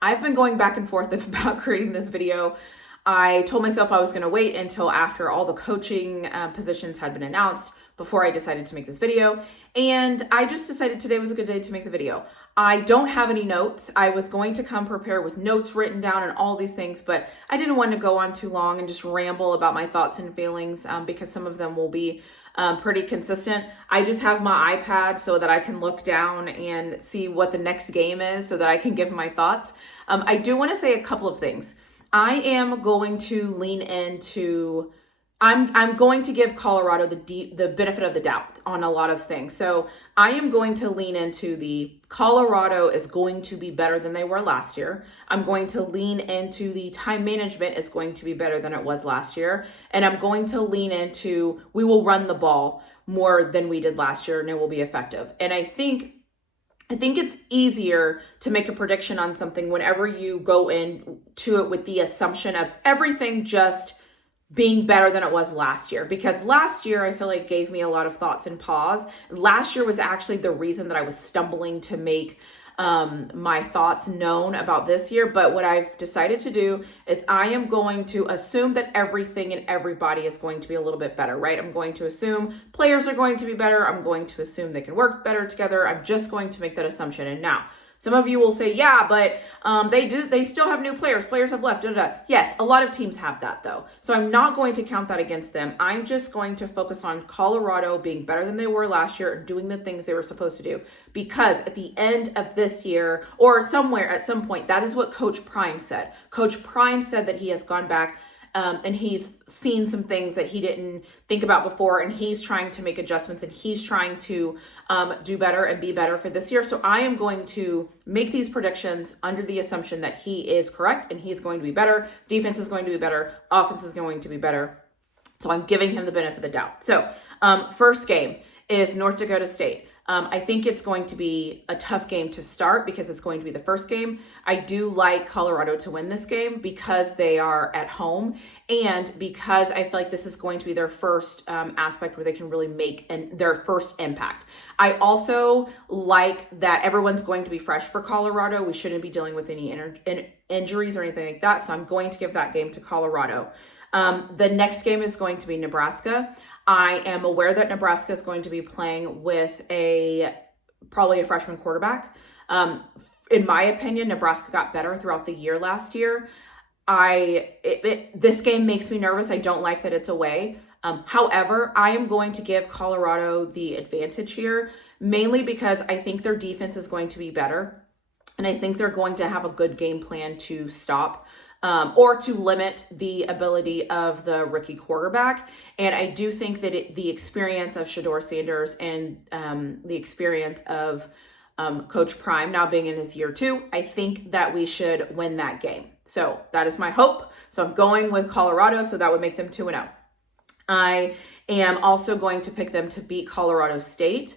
I've been going back and forth about creating this video. I told myself I was going to wait until after all the coaching positions had been announced before I decided to make this video. And I just decided today was a good day to make the video. I don't have any notes. I was going to come prepared with notes written down and all these things, but I didn't want to go on too long and just ramble about my thoughts and feelings because some of them will be pretty consistent. I just have my iPad so that I can look down and see what the next game is so that I can give my thoughts. I do want to say a couple of things. I am going to lean into, I'm going to give Colorado the benefit of the doubt on a lot of things. So I am going to lean into the Colorado is going to be better than they were last year. I'm going to lean into the time management is going to be better than it was last year. And I'm going to lean into we will run the ball more than we did last year and it will be effective. And I think it's easier to make a prediction on something whenever you go into it with the assumption of everything just being better than it was last year. Because last year, I feel like gave me a lot of thoughts and pause. Last year was actually the reason that I was stumbling to make my thoughts known about this year. But what I've decided to do is I am going to assume that everything and everybody is going to be a little bit better, right? I'm going to assume players are going to be better. I'm going to assume they can work better together. I'm just going to make that assumption. And now, some of you will say, yeah, but they still have new players. Players have left. Da, da, da. Yes, a lot of teams have that though. So I'm not going to count that against them. I'm just going to focus on Colorado being better than they were last year and doing the things they were supposed to do. Because at the end of this year, or somewhere at some point, that is what Coach Prime said. Coach Prime said that he has gone back and he's seen some things that he didn't think about before, and he's trying to make adjustments, and he's trying to do better and be better for this year. So I am going to make these predictions under the assumption that he is correct and he's going to be better. Defense is going to be better. Offense is going to be better. So I'm giving him the benefit of the doubt. So first game is North Dakota State. I think it's going to be a tough game to start because it's going to be the first game. I do like Colorado to win this game because they are at home and because I feel like this is going to be their first aspect where they can really make their first impact. I also like that everyone's going to be fresh for Colorado. We shouldn't be dealing with any injuries or anything like that. So I'm going to give that game to Colorado. The next game is going to be Nebraska. I am aware that Nebraska is going to be playing with probably a freshman quarterback. In my opinion, Nebraska got better throughout the year last year. This game makes me nervous. I don't like that it's away. However, I am going to give Colorado the advantage here, mainly because I think their defense is going to be better. And I think they're going to have a good game plan to stop or to limit the ability of the rookie quarterback. And I do think that the experience of Shedeur Sanders and the experience of Coach Prime now being in his year 2, I think that we should win that game. So that is my hope. So I'm going with Colorado, so that would make them 2-0. I am also going to pick them to beat Colorado State.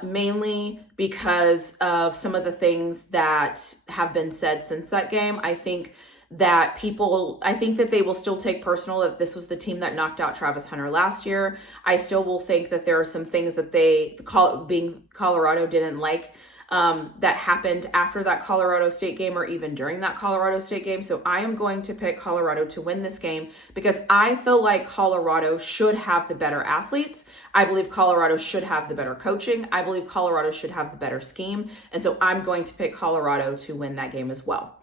Mainly because of some of the things that have been said since that game. I think that they will still take personal that this was the team that knocked out Travis Hunter last year. I still will think that there are some things that being Colorado didn't like that happened after that Colorado State game or even during that Colorado State game. So I am going to pick Colorado to win this game because I feel like Colorado should have the better athletes. I believe Colorado should have the better coaching. I believe Colorado should have the better scheme. And so I'm going to pick Colorado to win that game as well.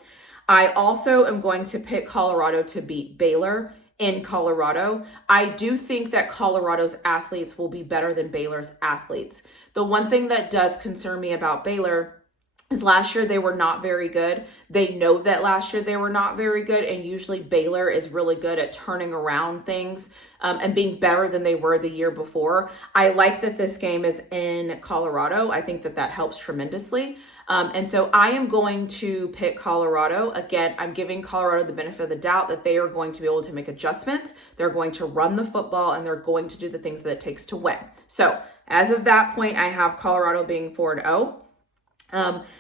I also am going to pick Colorado to beat Baylor in Colorado. I do think that Colorado's athletes will be better than Baylor's athletes. The one thing that does concern me about Baylor is last year they were not very good. They know that last year they were not very good, and usually Baylor is really good at turning around things and being better than they were the year before. I like that this game is in Colorado. I think that helps tremendously. And so I am going to pick Colorado. Again, I'm giving Colorado the benefit of the doubt that they are going to be able to make adjustments. They're going to run the football and they're going to do the things that it takes to win. So as of that point, I have Colorado being 4-0.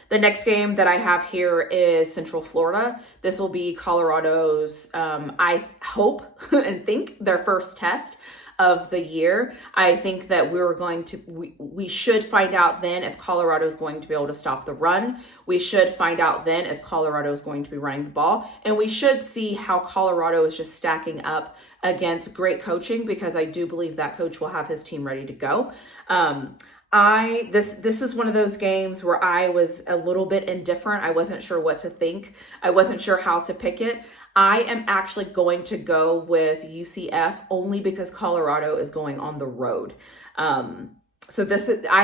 The next game that I have here is Central Florida. This will be Colorado's, I hope and think, their first test. of the year. I think that we should find out then if Colorado is going to be able to stop the run. We should find out then if Colorado is going to be running the ball. And we should see how Colorado is just stacking up against great coaching, because I do believe that coach will have his team ready to go. This is one of those games where I was a little bit indifferent. I wasn't sure what to think. I wasn't sure how to pick it. I am actually going to go with UCF only because Colorado is going on the road. I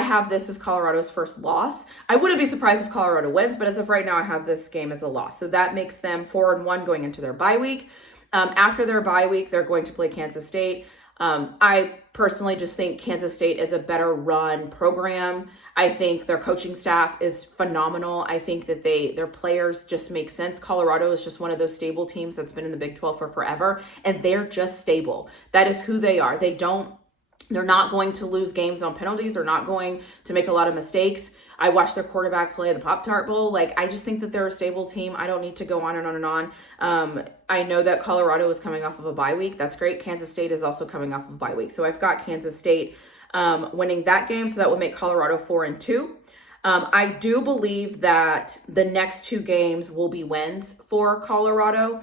have this as Colorado's first loss. I wouldn't be surprised if Colorado wins, but as of right now, I have this game as a loss. So that makes them 4-1 going into their bye week. After their bye week, they're going to play Kansas State. I personally just think Kansas State is a better run program. I think their coaching staff is phenomenal. I think that their players just make sense. Colorado is just one of those stable teams that's been in the Big 12 for forever, and they're just stable. That is who they are. They're not going to lose games on penalties. They're not going to make a lot of mistakes. I watched their quarterback play the Pop-Tart Bowl. I just think that they're a stable team. I don't need to go on and on and on. I know that Colorado is coming off of a bye week. That's great. Kansas State is also coming off of a bye week. So I've got Kansas State winning that game. So that would make Colorado 4-2. I do believe that the next two games will be wins for Colorado.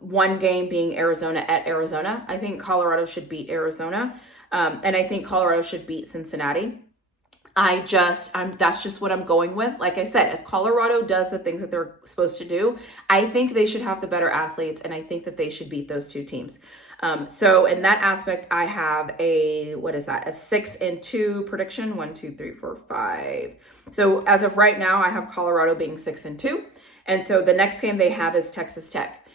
One game being Arizona at Arizona. I think Colorado should beat Arizona. And I think Colorado should beat Cincinnati. That's just what I'm going with. Like I said, if Colorado does the things that they're supposed to do, I think they should have the better athletes, and I think that they should beat those two teams. So in that aspect, I have a 6-2 prediction. 1, 2, 3, 4, 5. So as of right now, I have Colorado being 6-2. And so the next game they have is Texas Tech.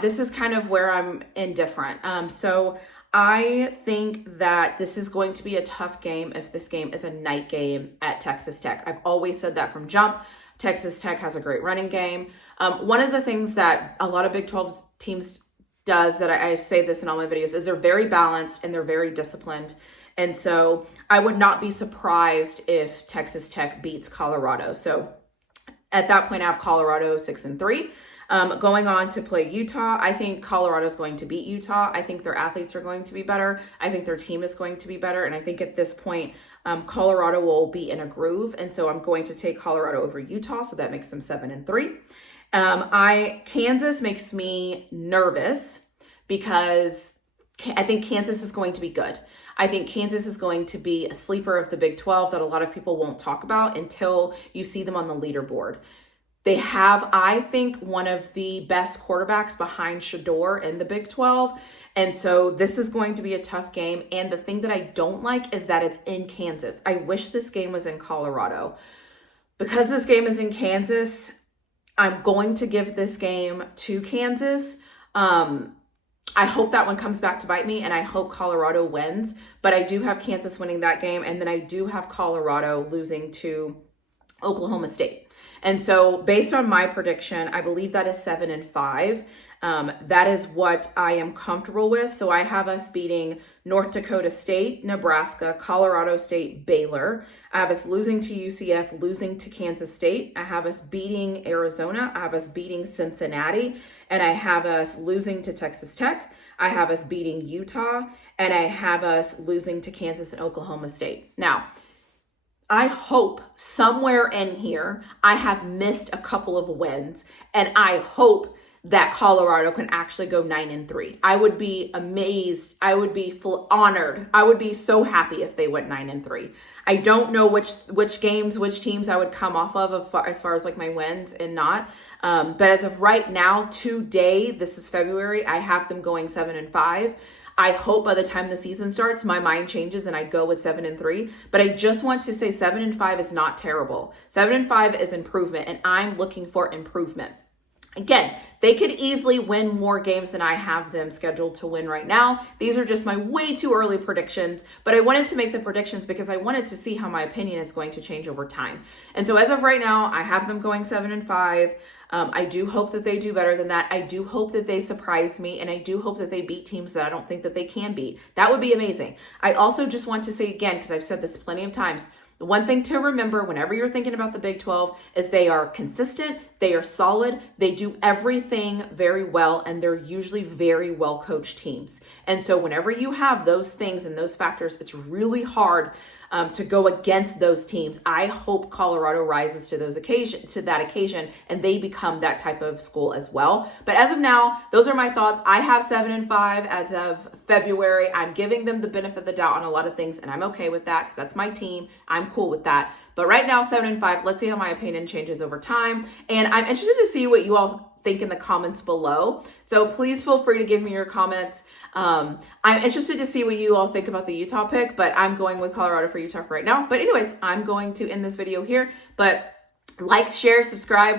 This is kind of where I'm indifferent. So I think that this is going to be a tough game if this game is a night game at Texas Tech. I've always said that from jump. Texas Tech has a great running game. One of the things that a lot of Big 12 teams does, that I say this in all my videos, is they're very balanced and they're very disciplined. And so I would not be surprised if Texas Tech beats Colorado. So at that point, I have Colorado 6-3. Going on to play Utah, I think Colorado's going to beat Utah. I think their athletes are going to be better. I think their team is going to be better. And I think at this point, Colorado will be in a groove. And so I'm going to take Colorado over Utah. So that makes them 7-3. Kansas makes me nervous because I think Kansas is going to be good. I think Kansas is going to be a sleeper of the Big 12 that a lot of people won't talk about until you see them on the leaderboard. They have, I think, one of the best quarterbacks behind Shador in the Big 12. And so this is going to be a tough game. And the thing that I don't like is that it's in Kansas. I wish this game was in Colorado. Because this game is in Kansas, I'm going to give this game to Kansas. I hope that one comes back to bite me, and I hope Colorado wins. But I do have Kansas winning that game. And then I do have Colorado losing to Oklahoma State. And so based on my prediction, I believe that is 7-5. That is what I am comfortable with. So I have us beating North Dakota State, Nebraska, Colorado State, Baylor. I have us losing to UCF, losing to Kansas State. I have us beating Arizona. I have us beating Cincinnati. And I have us losing to Texas Tech. I have us beating Utah. And I have us losing to Kansas and Oklahoma State. Now, I hope somewhere in here I have missed a couple of wins, and I hope that Colorado can actually go 9-3. I would be amazed. I would be honored. I would be so happy if they went 9-3. I don't know which games, which teams I would come off of as far as like my wins and not. But as of right now, today, this is February, I have them going 7-5. I hope by the time the season starts, my mind changes and I go with 7-3. But I just want to say 7-5 is not terrible. 7-5 is improvement, and I'm looking for improvement. Again, they could easily win more games than I have them scheduled to win right now. These are just my way too early predictions, but I wanted to make the predictions because I wanted to see how my opinion is going to change over time. And so as of right now, I have them going 7-5. I do hope that they do better than that. I do hope that they surprise me, and I do hope that they beat teams that I don't think that they can beat. That would be amazing. I also just want to say again, because I've said this plenty of times, the one thing to remember whenever you're thinking about the Big 12 is they are consistent, They are solid. They do everything very well, and they're usually very well coached teams. And so whenever you have those things and those factors, it's really hard to go against those teams. I hope Colorado rises to that occasion, and they become that type of school as well. But as of now, those are my thoughts. I have 7-5 as of February. I'm giving them the benefit of the doubt on a lot of things, and I'm okay with that because that's my team. I'm cool with that. But right now, 7-5. Let's see how my opinion changes over time. And I'm interested to see what you all think in the comments below. So please feel free to give me your comments. I'm interested to see what you all think about the Utah pick, but I'm going with Colorado for Utah for right now. But anyways, I'm going to end this video here. But like, share, subscribe.